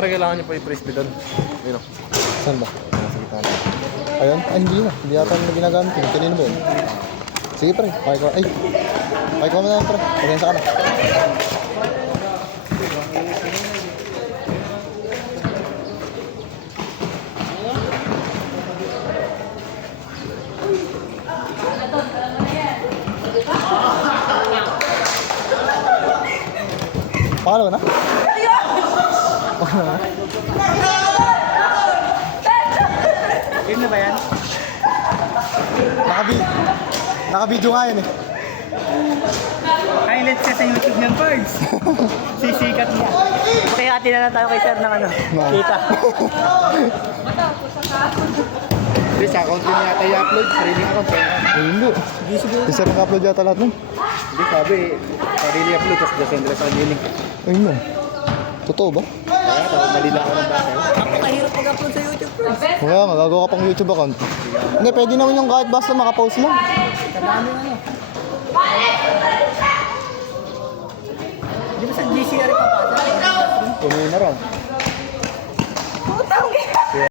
Para kailangan nyo pa i-frisbee doon. Ayun o. Saan ba? Sa gitna na. Ayun? Ay, hindi na. Hindi yata na ginagamit yun. Kanino ba yun? Sige pre, pakikuha. Ay! Pakikuha mo na lang pre. Pasensya ka na. Pakalawa na? Pakalawa na? Game na ba yan? Naka-video nga yun eh. Highlights ka sa YouTube ng Birds. Sisikat mo. Kaya ati na lang tayo kay sir ng ano. Kita. Hindi, sa account din yata i-upload. Sarili account. Ay, hindi. Isa naka-upload yata lahat nun. Hindi, sabi. Sarili upload. Tapos dasend nila sa link. Ay, no. Totoo ba? Kaya, mali lang ako ng basa. Napakahirap mag-upload sa YouTube Birds. Kaya nga, gagawa ka pang YouTube account. Hindi, pwede naman yung kahit basta makapost lang. Kadami ano. Di ba sa GCR pa pa? Puno na raw.